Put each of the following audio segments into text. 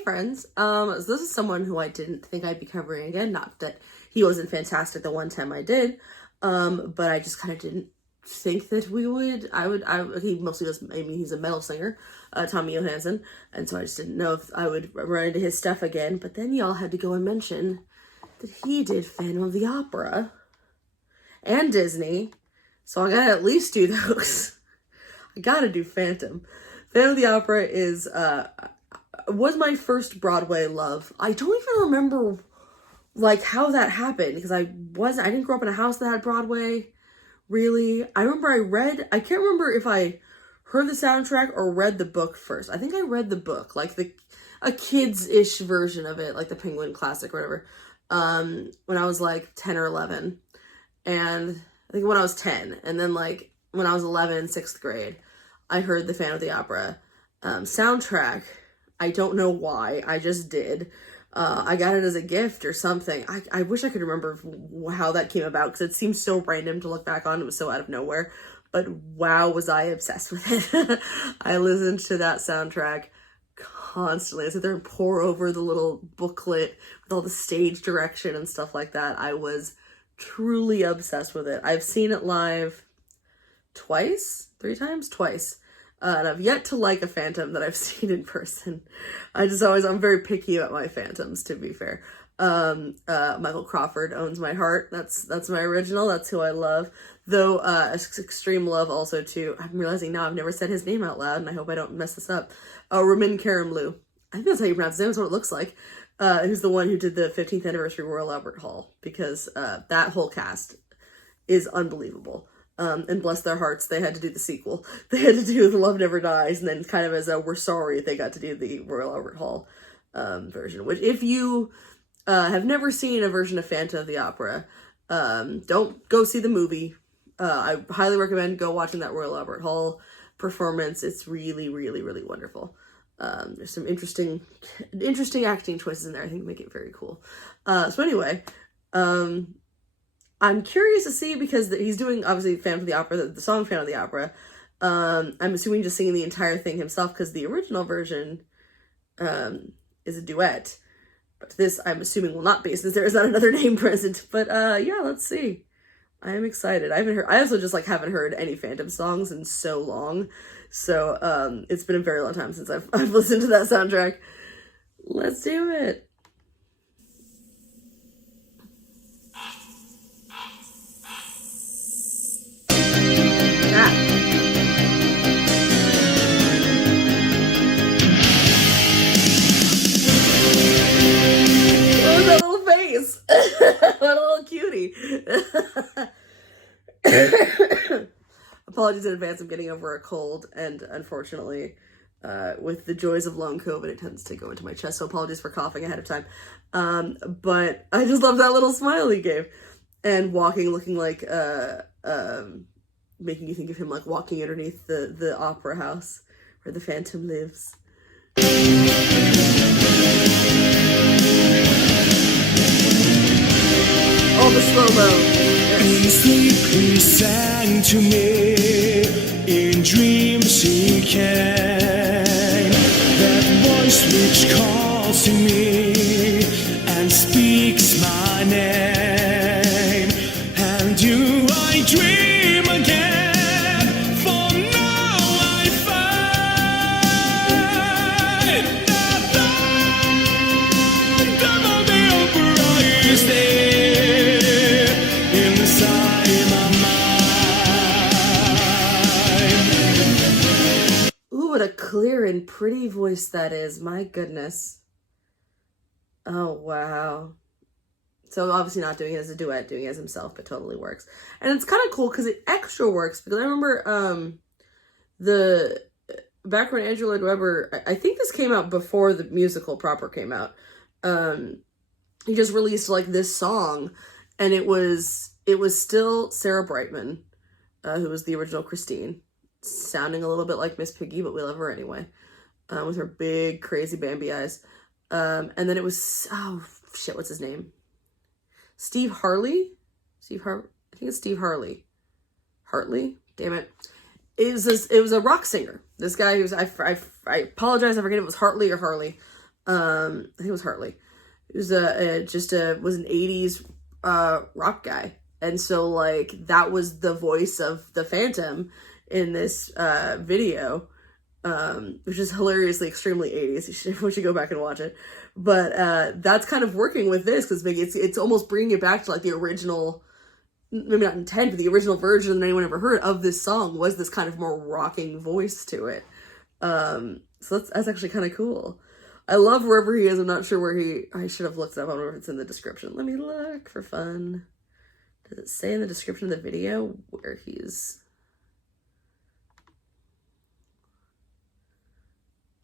Hey friends, so this is someone who I didn't think I'd be covering again. Not that he wasn't fantastic the one time I did, but I just kind of didn't think that he mostly does, I mean, he's a metal singer, Tommy Johansson, and so I just didn't know if I would run into his stuff again, but then y'all had to go and mention that he did Phantom of the Opera and Disney, so I gotta at least do those. I gotta do Phantom. Phantom of the Opera was my first Broadway love. I don't even remember like how that happened because I didn't grow up in a house that had Broadway, really. I can't remember if I heard the soundtrack or read the book first. I think I read the book, like a kids-ish version of it, like the Penguin Classic or whatever, when I was like 10 or 11. And I think when I was 10, and then like when I was 11 in 6th grade, I heard the Phantom of the Opera soundtrack. I don't know why, I just did. I got it as a gift or something. I wish I could remember how that came about because it seems so random to look back on. It was so out of nowhere. But wow, was I obsessed with it. I listened to that soundtrack constantly. I sit there and pore over the little booklet with all the stage direction and stuff like that. I was truly obsessed with it. I've seen it live twice. And I've yet to like a Phantom that I've seen in person. I'm very picky about my Phantoms, to be fair. Michael Crawford owns my heart. That's my original. That's who I love. Though, extreme love also to, I'm realizing now I've never said his name out loud, and I hope I don't mess this up. Ramin Karimloo. I think that's how you pronounce his name. That's what it looks like. Who's the one who did the 15th anniversary Royal Albert Hall, because that whole cast is unbelievable. And bless their hearts, they had to do the sequel. They had to do The Love Never Dies, and then kind of as a we're sorry they got to do the Royal Albert Hall version. Which, if you have never seen a version of Phantom of the Opera, don't go see the movie. I highly recommend go watching that Royal Albert Hall performance. It's really, really, really wonderful. There's some interesting acting choices in there. I think make it very cool. So anyway, I'm curious to see, because he's doing, obviously, Phantom of the Opera, the song Phantom of the Opera. I'm assuming just singing the entire thing himself, because the original version is a duet. But this, I'm assuming, will not be, since there is not another name present. But yeah, let's see. I am excited. I also just haven't heard any Phantom songs in so long. So it's been a very long time since I've listened to that soundtrack. Let's do it. What a little cutie. Apologies in advance, I'm getting over a cold, and unfortunately, with the joys of long COVID, it tends to go into my chest, so apologies for coughing ahead of time. But I just love that little smile he gave. And walking, looking like, making you think of him like walking underneath the opera house where the Phantom lives. All the slow-mo. In sleep he sang to me, in dreams he came, that voice which calls to me and speaks my name, and do I dream again, for now I find that the Phantom of the Opera is there. What a clear and pretty voice that is. My goodness. Oh, wow. So obviously not doing it as a duet, doing it as himself, but totally works. And it's kind of cool because it extra works, because I remember back when Andrew Lloyd Webber, I think this came out before the musical proper came out. He just released this song, and it was still Sarah Brightman, who was the original Christine, sounding a little bit like Miss Piggy, but we love her anyway, with her big, crazy Bambi eyes. And then it was, oh, shit, what's his name? Steve Harley? I think it's Steve Harley. Hartley? Damn it. It was a rock singer. This guy who was, I apologize, I forget if it was Hartley or Harley. I think it was Hartley. He was was an 80s rock guy. And so like that was the voice of the Phantom in this video, which is hilariously extremely 80s. We should go back and watch it. But that's kind of working with this because it's almost bringing it back to like the original, maybe not intent, but the original version that anyone ever heard of this song was this kind of more rocking voice to it. So that's actually kind of cool. I love wherever he is. I'm not sure where I should have looked it up. I don't know if it's in the description. Let me look for fun. Does it say in the description of the video where he's?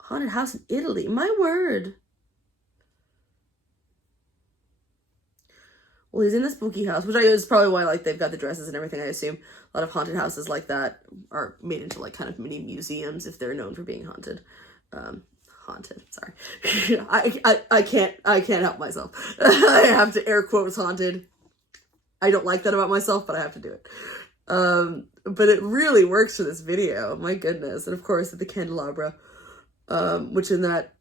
Haunted house in Italy. My word. Well, he's in a spooky house, which is probably why like they've got the dresses and everything. I assume a lot of haunted houses like that are made into like kind of mini museums if they're known for being haunted. Haunted. Sorry, I can't help myself. I have to air quotes haunted. I don't like that about myself, but I have to do it. But it really works for this video. My goodness, and of course the candelabra, which in that.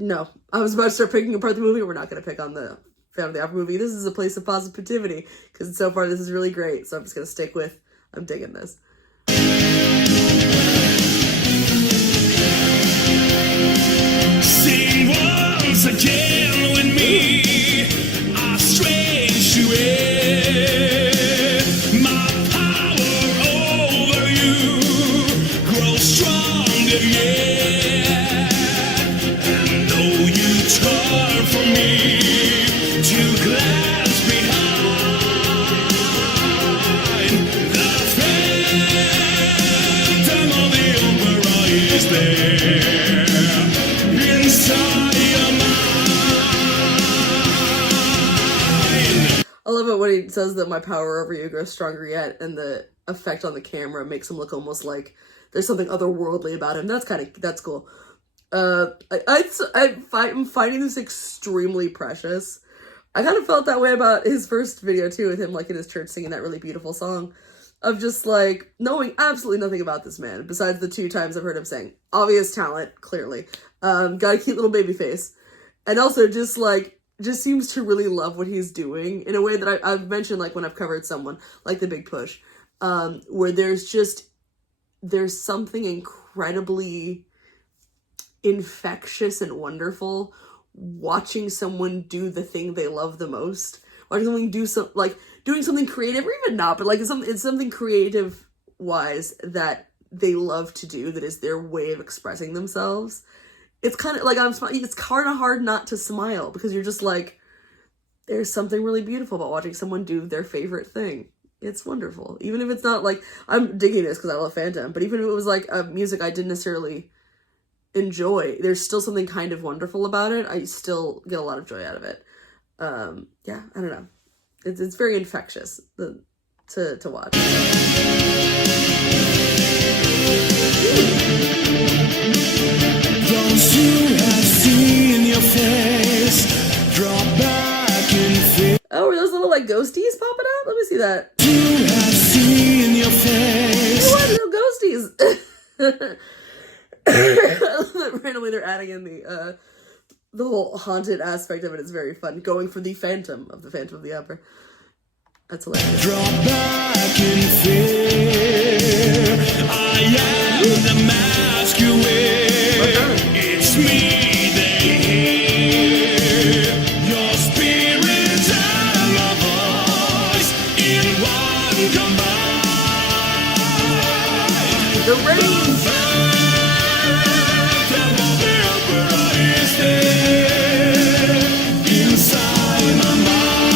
No, I was about to start picking apart the movie. We're not going to pick on the Phantom of the Opera movie. This is a place of positivity because so far this is really great. So I'm just going to stick with. I'm digging this. Sing once again with me, a strange duet. My power over you grows stronger yet. And though you turn from me to glance behind, the Phantom of the Opera is there. I love it when he says that my power over you grows stronger yet, and the effect on the camera makes him look almost like there's something otherworldly about him. That's cool. I'm finding this extremely precious. I kind of felt that way about his first video too, with him like in his church singing that really beautiful song, of just like knowing absolutely nothing about this man besides the 2 times I've heard him sing. Obvious talent, clearly. Got a cute little baby face, and also just seems to really love what he's doing in a way that I've mentioned, like when I've covered someone like The Big Push, where there's something incredibly infectious and wonderful watching someone do the thing they love the most, watching someone doing something creative, or even not, but like it's something creative wise that they love to do, that is their way of expressing themselves. It's kind of like it's kind of hard not to smile because you're just like, there's something really beautiful about watching someone do their favorite thing. It's wonderful. Even if it's not like, I'm digging this because I love Phantom, but even if it was like a music I didn't necessarily enjoy, there's still something kind of wonderful about it. I still get a lot of joy out of it. Yeah, I don't know. It's very infectious to watch. Those who have seen your face drop back in fear. Oh, were those little like ghosties popping up? Let me see that. You have seen your face. What? Little ghosties. Randomly they're adding in the whole haunted aspect of it. Is very fun. Going for the Phantom of the Opera. That's hilarious. Drop back in fear. I am the mask you wear. It's me they hear. Your spirit and my voice in one combined. The rain. Phantom of the Opera is there inside my mind.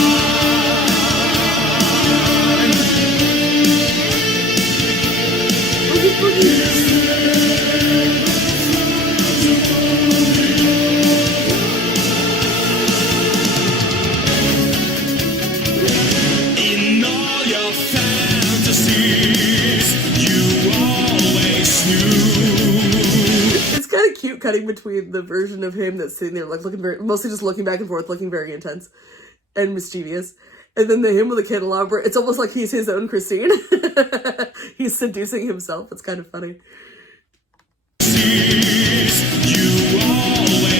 Boogie, boogie. In all your fantasies, you always knew. It's kind of cute cutting between the version of him that's sitting there like mostly just looking back and forth, looking very intense and mischievous, and then him with a candelabra. It's almost like he's his own Christine. He's seducing himself. It's kind of funny. You always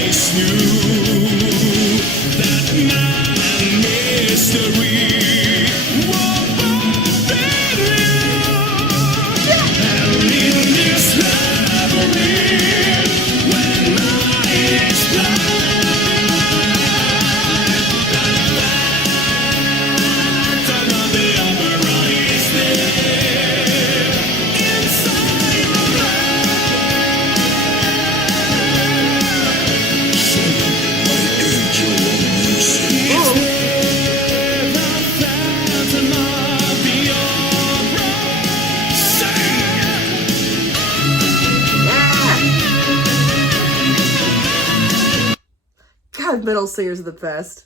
God, metal singers are the best.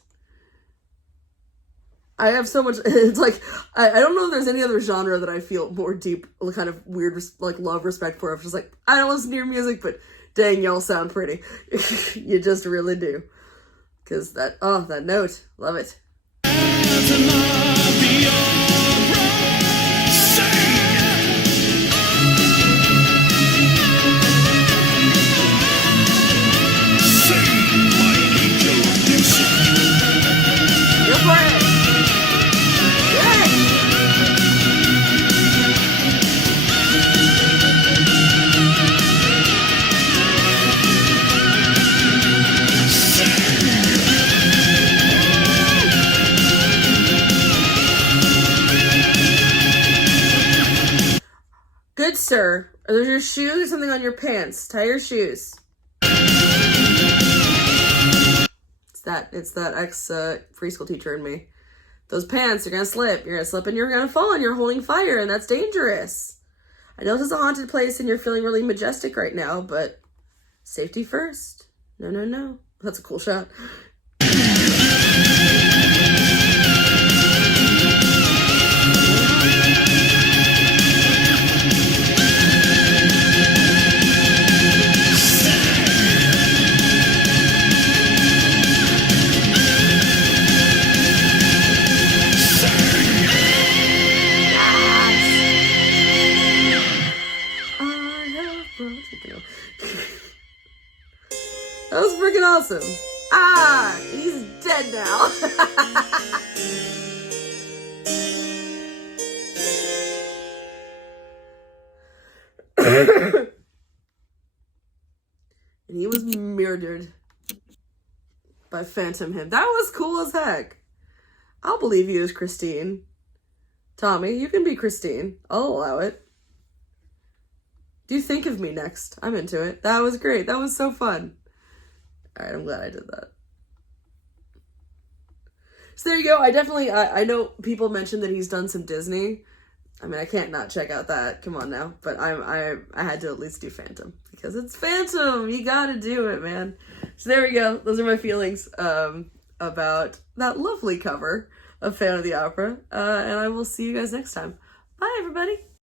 I have so much, it's like, I don't know if there's any other genre that I feel more deep, kind of weird, like, love, respect for. I'm just like, I don't listen to your music, but dang, y'all sound pretty. You just really do. Because that note, love it. Go for it. Good sir. Are those your shoes? Something on your pants? Tie your shoes. It's that ex preschool teacher in me. Those pants are gonna slip. You're gonna slip and you're gonna fall and you're holding fire and that's dangerous. I know this is a haunted place and you're feeling really majestic right now, but safety first. No, no, no. That's a cool shot. That was freaking awesome. Ah, he's dead now. And he was murdered by Phantom him. That was cool as heck. I'll believe you as Christine. Tommy, you can be Christine. I'll allow it. Do you think of me next? I'm into it. That was great. That was so fun. All right, I'm glad I did that. So there you go. I know people mentioned that he's done some Disney. I mean, I can't not check out that. Come on now. But I had to at least do Phantom because it's Phantom. You gotta do it, man. So there we go. Those are my feelings about that lovely cover of Phantom of the Opera. And I will see you guys next time. Bye, everybody.